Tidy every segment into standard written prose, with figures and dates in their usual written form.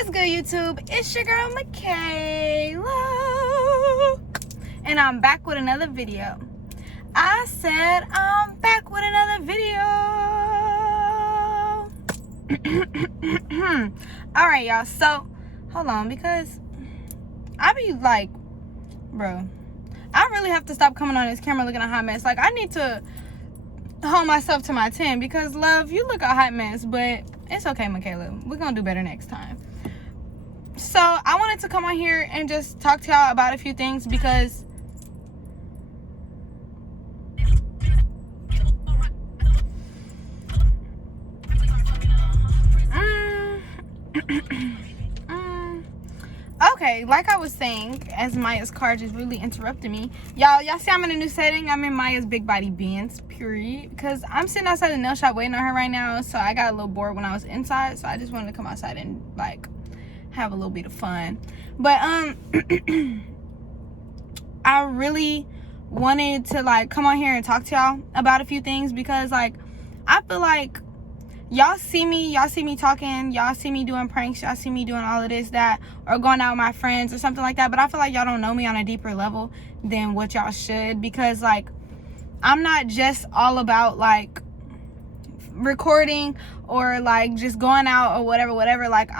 What's good, YouTube? It's your girl Michaela, and I'm back with another video. I said I'm back with another video. Alright, y'all, so hold on, because I be like, bro, I really have to stop coming on this camera looking a hot mess. Like, I need to hold myself to my 10, because love, you look a hot mess, but it's okay, Michaela, we're gonna do better next time. So I wanted to come on here and just talk to y'all about a few things, because okay, like I was saying, as Maya's car just really interrupted me. Y'all see I'm in a new setting. I'm in Maya's big body Benz, period. Because I'm sitting outside the nail shop waiting on her right now. So I got a little bored when I was inside. So I just wanted to come outside and like have a little bit of fun. But I really wanted to like come on here and talk to y'all about a few things, because like I feel like y'all see me talking, y'all see me doing pranks, y'all see me doing all of this, that, or going out with my friends or something like that, but I feel like y'all don't know me on a deeper level than what y'all should, because like I'm not just all about like recording or like just going out or whatever. Like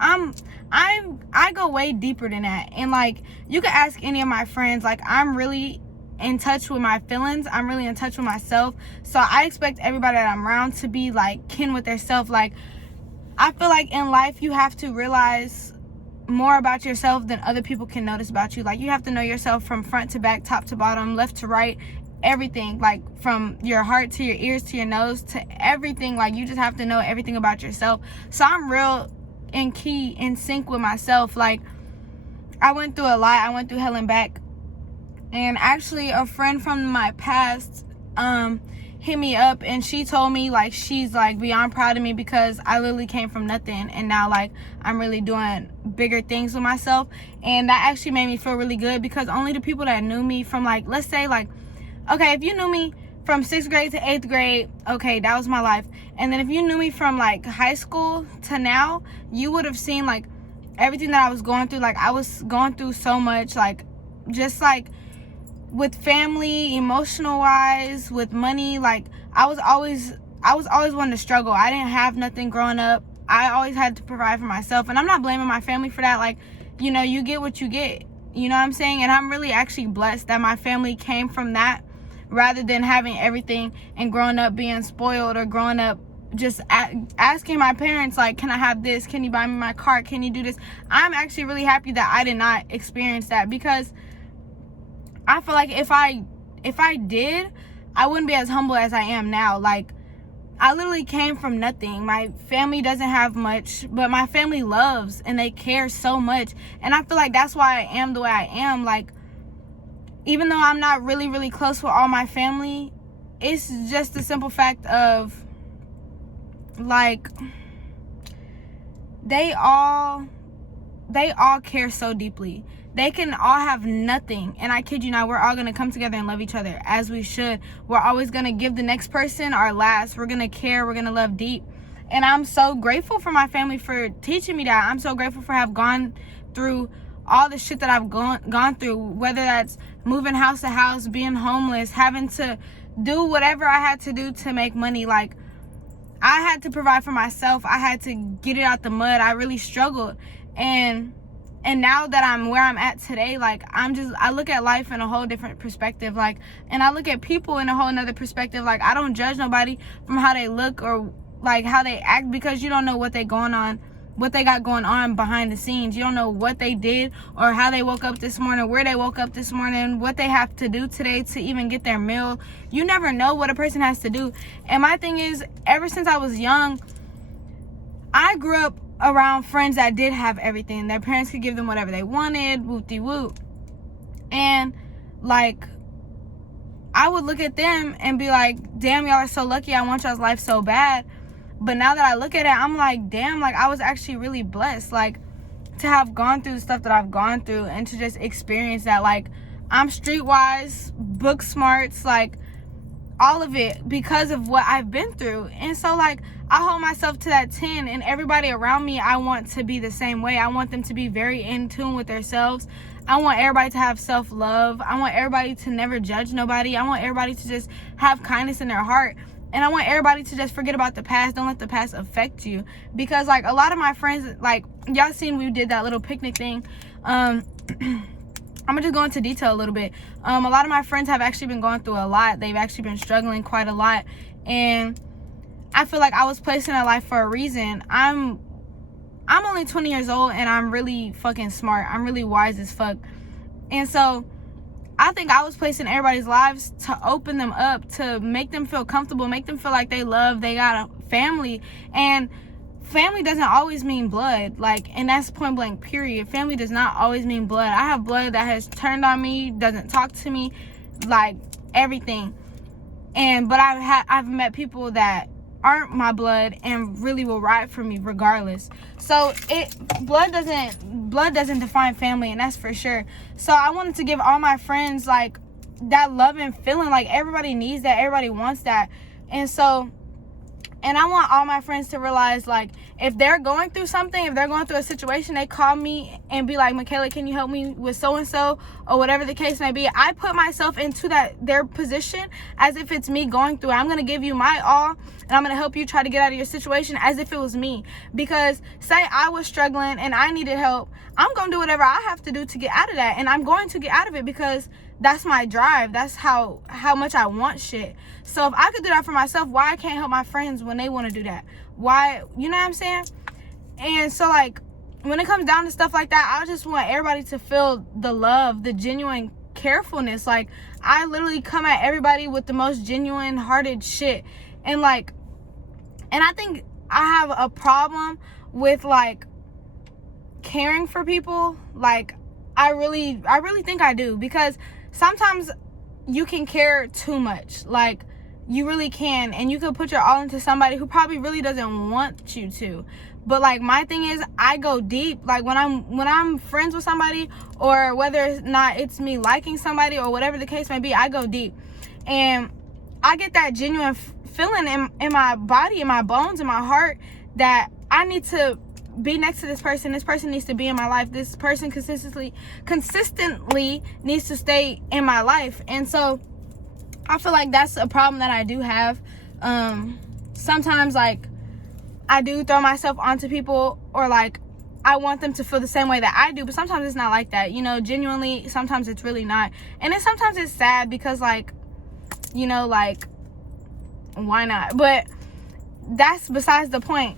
I go way deeper than that. And like you can ask any of my friends, like I'm really in touch with my feelings. I'm really in touch with myself. So I expect everybody that I'm around to be like kin with their self. Like I feel like in life you have to realize more about yourself than other people can notice about you. Like you have to know yourself from front to back, top to bottom, left to right, everything, like from your heart to your ears to your nose to everything. Like you just have to know everything about yourself. So I'm real in sync with myself. Like I went through a lot. I went through hell and back. And actually a friend from my past hit me up, and she told me like she's like beyond proud of me, because I literally came from nothing and now like I'm really doing bigger things with myself. And that actually made me feel really good, because only the people that knew me from like, let's say like, okay, if you knew me from 6th grade to 8th grade, okay, that was my life. And then if you knew me from like high school to now, you would have seen like everything that I was going through. Like I was going through so much, like just like with family, emotional wise, with money. Like I was always wanting to struggle. I didn't have nothing growing up. I always had to provide for myself, and I'm not blaming my family for that. Like, you know, you get what you get, you know what I'm saying? And I'm really actually blessed that my family came from that, rather than having everything and growing up being spoiled, or growing up just asking my parents like, can I have this, can you buy me my car, can you do this? I'm actually really happy that I did not experience that, because I feel like if I did, I wouldn't be as humble as I am now. Like I literally came from nothing. My family doesn't have much, but my family loves and they care so much. And I feel like that's why I am the way I am. Like even though I'm not really, really close with all my family, it's just the simple fact of like they all care so deeply. They can all have nothing, and I kid you not, we're all gonna come together and love each other as we should. We're always gonna give the next person our last. We're gonna care, we're gonna love deep. And I'm so grateful for my family for teaching me that. I'm so grateful for have gone through all the shit that I've gone through, whether that's moving house to house, being homeless, having to do whatever I had to do to make money. Like I had to provide for myself. I had to get it out the mud. I really struggled. And now that I'm where I'm at today, like I look at life in a whole different perspective. Like, and I look at people in a whole nother perspective. Like I don't judge nobody from how they look or like how they act, because you don't know what they got going on behind the scenes. You don't know what they did, or how they woke up this morning, where they woke up this morning, what they have to do today to even get their meal. You never know what a person has to do. And my thing is, ever since I was young, I grew up around friends that did have everything. Their parents could give them whatever they wanted, whoop-de-whoop. And like I would look at them and be like, damn, y'all are so lucky. I want y'all's life so bad. But now that I look at it, I'm like, damn, like I was actually really blessed, like to have gone through the stuff that I've gone through, and to just experience that. Like I'm streetwise, book smarts, like all of it, because of what I've been through. And so like I hold myself to that 10, and everybody around me, I want to be the same way. I want them to be very in tune with themselves. I want everybody to have self-love. I want everybody to never judge nobody. I want everybody to just have kindness in their heart. And I want everybody to just forget about the past. Don't let the past affect you. Because, like, a lot of my friends, like, y'all seen we did that little picnic thing. I'm gonna just go into detail a little bit. A lot of my friends have actually been going through a lot. They've actually been struggling quite a lot. And I feel like I was placed in their life for a reason. I'm only 20 years old, and I'm really fucking smart. I'm really wise as fuck. And so I think I was placed in everybody's lives to open them up, to make them feel comfortable, make them feel like they love, they got a family. And family doesn't always mean blood, like, and that's point blank period. Family does not always mean blood. I have blood that has turned on me, doesn't talk to me, like, everything. But I've met people that aren't my blood and really will ride for me regardless. So blood doesn't define family, and that's for sure. So I wanted to give all my friends, like, that love and feeling. Like, everybody needs that, everybody wants that. And I want all my friends to realize, like, if they're going through something, if they're going through a situation, they call me and be like, Michaela, can you help me with so-and-so, or whatever the case may be. I put myself into their position as if it's me going through it. I'm going to give you my all, and I'm going to help you try to get out of your situation as if it was me. Because say I was struggling and I needed help, I'm going to do whatever I have to do to get out of that. And I'm going to get out of it because that's my drive. That's how much I want shit. So if I could do that for myself, why I can't help my friends when they want to do that? Why, you know what I'm saying? And so, like, when it comes down to stuff like that, I just want everybody to feel the love, the genuine carefulness. Like, I literally come at everybody with the most genuine hearted shit. And I think I have a problem with, like, caring for people. Like, I really think I do, because sometimes you can care too much. Like, you really can, and you could put your all into somebody who probably really doesn't want you to. But, like, my thing is, I go deep. Like, when I'm friends with somebody, or whether or not it's me liking somebody or whatever the case may be, I go deep. And I get that genuine feeling in my body, in my bones, in my heart, that I need to be next to this person. This person needs to be in my life. This person consistently needs to stay in my life. And so I feel like that's a problem that I do have. Sometimes, like, I do throw myself onto people, or, like, I want them to feel the same way that I do, but sometimes it's not like that, you know. Genuinely, sometimes it's really not. And then sometimes it's sad because, like, you know, like, why not? But that's besides the point.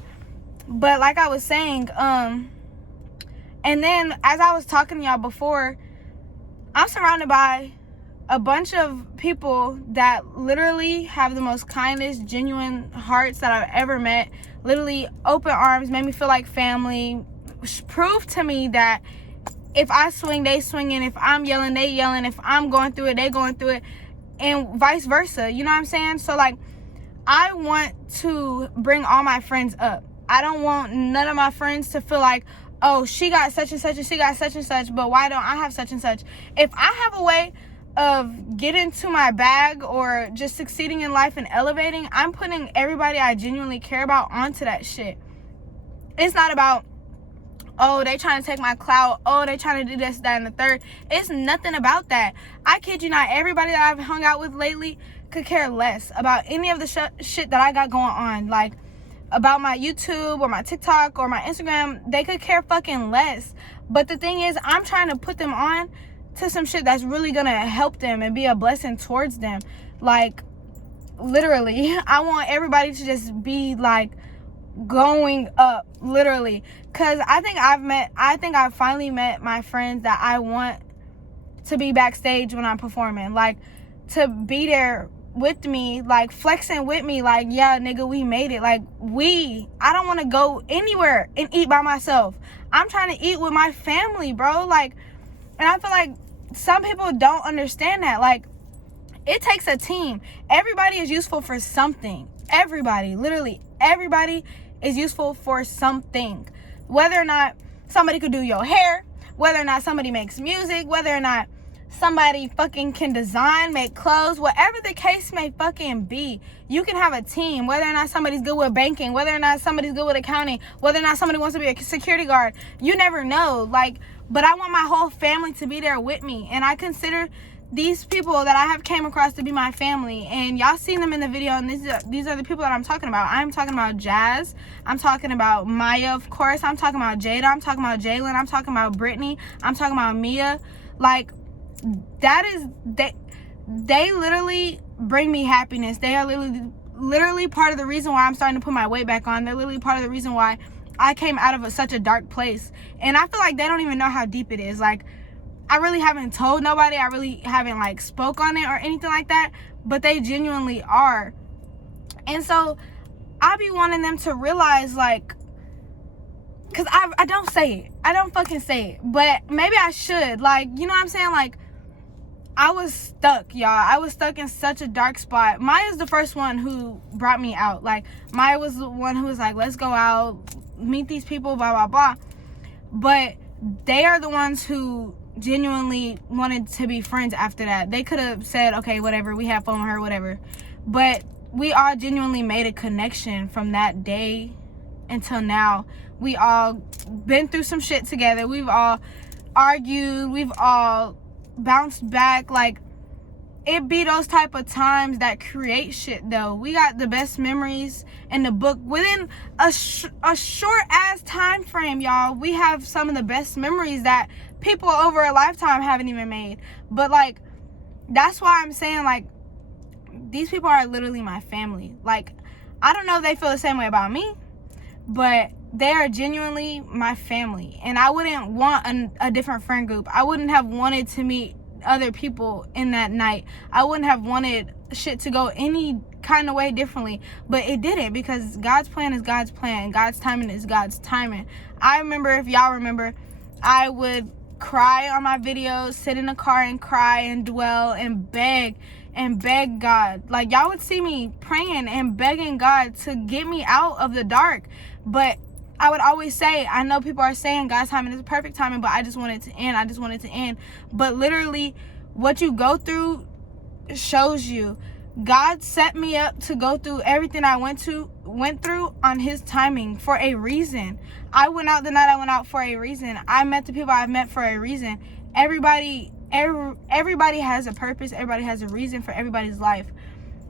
But like I was saying, and then as I was talking to y'all before, I'm surrounded by a bunch of people that literally have the most kindest, genuine hearts that I've ever met. Literally open arms, made me feel like family. Prove to me that if I swing, they swinging. If I'm yelling, they yelling. If I'm going through it, they going through it. And vice versa. You know what I'm saying? So, like, I want to bring all my friends up. I don't want none of my friends to feel like, oh, she got such and such and she got such and such, but why don't I have such and such? If I have a way of getting to my bag or just succeeding in life and elevating, I'm putting everybody I genuinely care about onto that shit. It's not about, oh, they trying to take my clout. Oh, they trying to do this, that, and the third. It's nothing about that. I kid you not, everybody that I've hung out with lately could care less about any of the shit that I got going on. Like, about my YouTube or my TikTok or my Instagram, they could care fucking less. But the thing is, I'm trying to put them on to some shit that's really gonna help them and be a blessing towards them. Like, literally, I want everybody to just be, like, going up, literally. Because I think I've finally met my friends that I want to be backstage when I'm performing. Like, to be there with me, like, flexing with me, like, yeah, nigga, we made it. Like, I don't want to go anywhere and eat by myself. I'm trying to eat with my family, bro. Like, and I feel like some people don't understand that. Like, it takes a team. Everybody is useful for something. Everybody, literally everybody is useful for something. Whether or not somebody could do your hair, whether or not somebody makes music, whether or not somebody fucking can design, make clothes, whatever the case may fucking be. You can have a team, whether or not somebody's good with banking, whether or not somebody's good with accounting, whether or not somebody wants to be a security guard. You never know. Like, but I want my whole family to be there with me. And I consider these people that I have came across to be my family. And y'all seen them in the video, and these are the people that I'm talking about. I'm talking about Jazz. I'm talking about Maya, of course. I'm talking about Jada. I'm talking about Jalen. I'm talking about Brittany. I'm talking about Mia. Like, that is, they literally bring me happiness. They are literally part of the reason why I'm starting to put my weight back on. They're literally part of the reason why I came out of such a dark place. And I feel like they don't even know how deep it is. Like, I really haven't told nobody. I really haven't like spoke on it or anything like that, but they genuinely are. And so I be wanting them to realize, like, because I don't say it. I don't fucking say it, but maybe I should. Like, you know what I'm saying? Like, I was stuck, y'all. I was stuck in such a dark spot. Maya's the first one who brought me out. Like, Maya was the one who was like, let's go out, meet these people, blah, blah, blah. But they are the ones who genuinely wanted to be friends after that. They could have said, okay, whatever, we have fun with her, whatever. But we all genuinely made a connection from that day until now. We all been through some shit together. We've all argued. We've all bounced back. Like, it be those type of times that create shit, though. We got the best memories in the book within a short ass time frame, y'all. We have some of the best memories that people over a lifetime haven't even made. But like, that's why I'm saying, like, these people are literally my family. Like, I don't know if they feel the same way about me, but they are genuinely my family. And I wouldn't want a different friend group. I wouldn't have wanted to meet other people in that night. I wouldn't have wanted shit to go any kind of way differently, but it didn't, because God's plan is God's plan. God's timing is God's timing. I remember, if y'all remember, I would cry on my videos, sit in the car and cry and dwell and beg God. Like, y'all would see me praying and begging God to get me out of the dark. But I would always say, I know people are saying God's timing is perfect timing, but I just want it to end. I just want it to end. But literally, what you go through shows you. God set me up to go through everything I went through on his timing for a reason. I went out the night I went out for a reason. I met the people I've met for a reason. Everybody has a purpose. Everybody has a reason for everybody's life.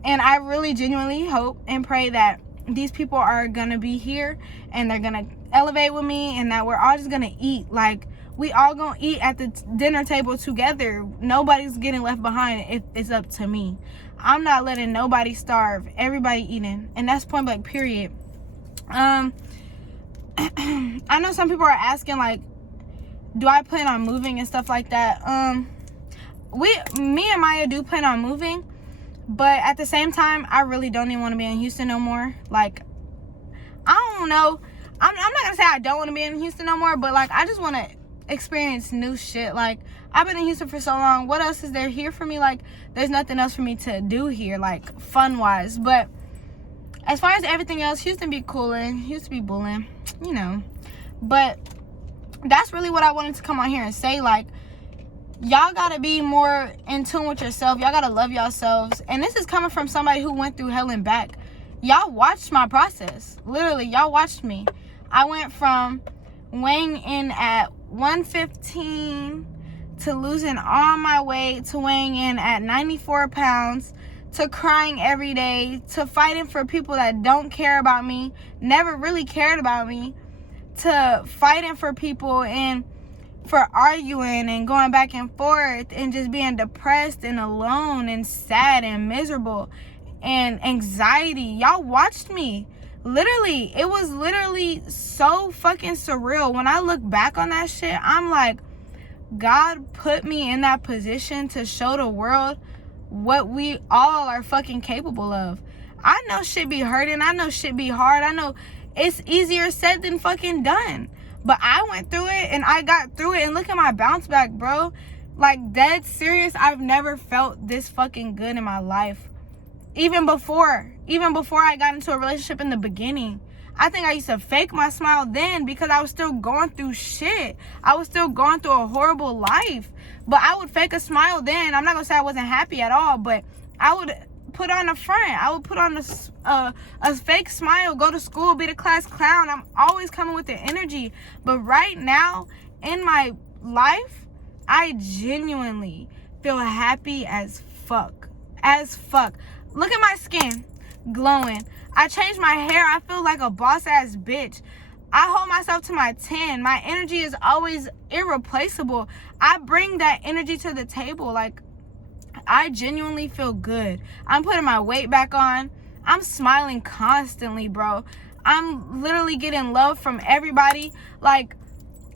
And I really genuinely hope and pray that these people are gonna be here and they're gonna elevate with me, and that we're all just gonna eat. Like, we all gonna eat at the dinner table together. Nobody's getting left behind if it's up to me. I'm not letting nobody starve. Everybody eating. And that's point blank, period. I know some people are asking, like, do I plan on moving and stuff like that? Me and Maya do plan on moving, but at the same time, I really don't even want to be in Houston no more. Like, I don't know. I'm not gonna say I don't want to be in Houston no more, but like, I just want to experience new shit. Like, I've been in Houston for so long. What else is there here for me? Like, there's nothing else for me to do here, like, fun wise. But as far as everything else, Houston be coolin', Houston be bullin', you know. But that's really what I wanted to come on here and say. Like, y'all gotta be more in tune with yourself. Y'all gotta love yourselves. And this is coming from somebody who went through hell and back. Y'all watched my process. Literally, y'all watched me. I went from weighing in at 115 to losing all my weight, to weighing in at 94 pounds, to crying every day, to fighting for people that don't care about me, never really cared about me, to fighting for people and for arguing and going back and forth and just being depressed and alone and sad and miserable and anxiety. Y'all watched me. Literally, it was literally so fucking surreal. When I look back on that shit, I'm like, God put me in that position to show the world what we all are fucking capable of. I know shit be hurting. I know shit be hard. I know it's easier said than fucking done. But I went through it and I got through it, and look at my bounce back, bro. Like, dead serious, I've never felt this fucking good in my life. Even before I got into a relationship in the beginning, I think I used to fake my smile then because I was still going through shit. I was still going through a horrible life. But I would fake a smile then. I'm not going to say I wasn't happy at all, but I would put on a front. I would put on a fake smile, go to school, be the class clown. I'm always coming with the energy. But right now in my life, I genuinely feel happy as fuck. As fuck. Look at my skin. Glowing. I changed my hair. I feel like a boss ass bitch. I hold myself to my 10. My energy is always irreplaceable. I bring that energy to the table. Like, I genuinely feel good. I'm putting my weight back on. I'm smiling constantly, bro. I'm literally getting love from everybody. Like,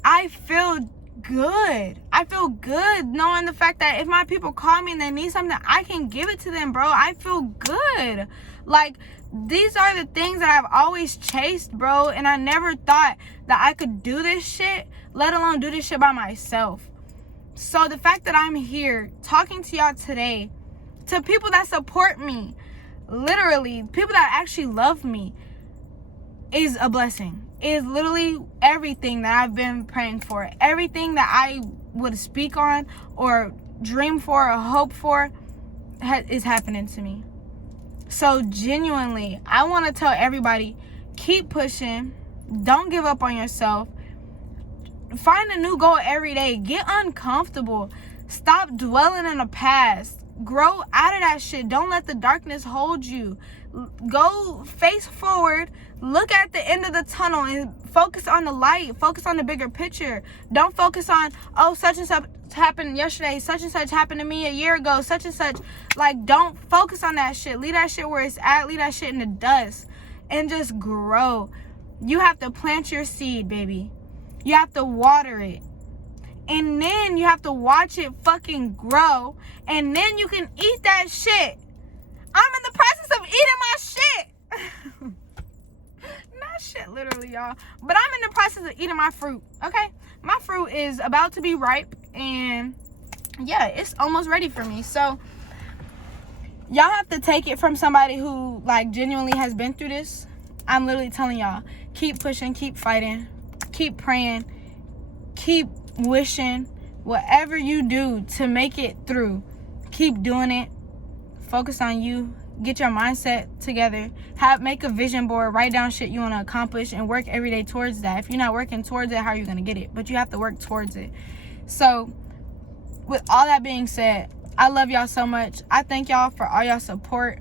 I feel good. I feel good knowing the fact that if my people call me and they need something, I can give it to them, bro. I feel good. Like, these are the things that I've always chased, bro. And I never thought that I could do this shit, let alone do this shit by myself. So the fact that I'm here talking to y'all today, to people that support me, literally, people that actually love me, is a blessing. Is literally everything that I've been praying for. Everything that I would speak on or dream for or hope for is happening to me. So genuinely, I want to tell everybody, keep pushing. Don't give up on yourself. Find a new goal every day. Get uncomfortable. Stop dwelling in the past. Grow out of that shit. Don't let the darkness hold you. Go face forward. Look at the end of the tunnel and focus on the light. Focus on the bigger picture. Don't focus on, oh, such and such happened yesterday. Such and such happened to me a year ago. Such and such. Like, don't focus on that shit. Leave that shit where it's at. Leave that shit in the dust. And just grow. You have to plant your seed, baby. You have to water it. And then you have to watch it fucking grow. And then you can eat that shit. I'm in the process of eating my shit. Not shit, literally, y'all. But I'm in the process of eating my fruit, okay? My fruit is about to be ripe. And, yeah, it's almost ready for me. So, y'all have to take it from somebody who, like, genuinely has been through this. I'm literally telling y'all, keep pushing, keep fighting, keep praying, keep wishing. Whatever you do to make it through, keep doing it. Focus on you. Get your mindset together. Make a vision board. Write down shit you want to accomplish and work every day towards that. If you're not working towards it, how are you going to get it? But you have to work towards it. So, with all that being said, I love y'all so much. I thank y'all for all y'all support.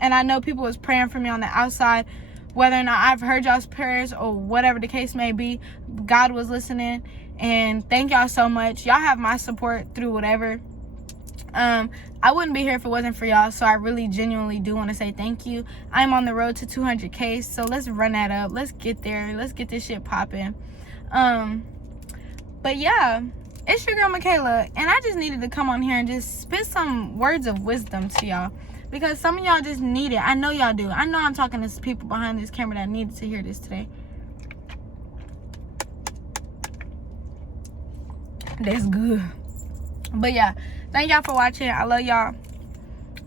And I know people was praying for me on the outside. Whether or not I've heard y'all's prayers or whatever the case may be, God was listening. And thank y'all so much. Y'all have my support through whatever. I wouldn't be here if it wasn't for y'all. So I really genuinely do want to say thank you. I'm on the road to 200K. So let's run that up. Let's get there. Let's get this shit popping. But yeah, it's your girl Michaela. And I just needed to come on here and just spit some words of wisdom to y'all. Because some of y'all just need it. I know y'all do. I know I'm talking to people behind this camera that needed to hear this today. That's good. But yeah, thank y'all for watching. I love y'all.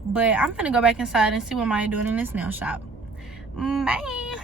But I'm finna go back inside and see what Maya doing in this nail shop. Bye.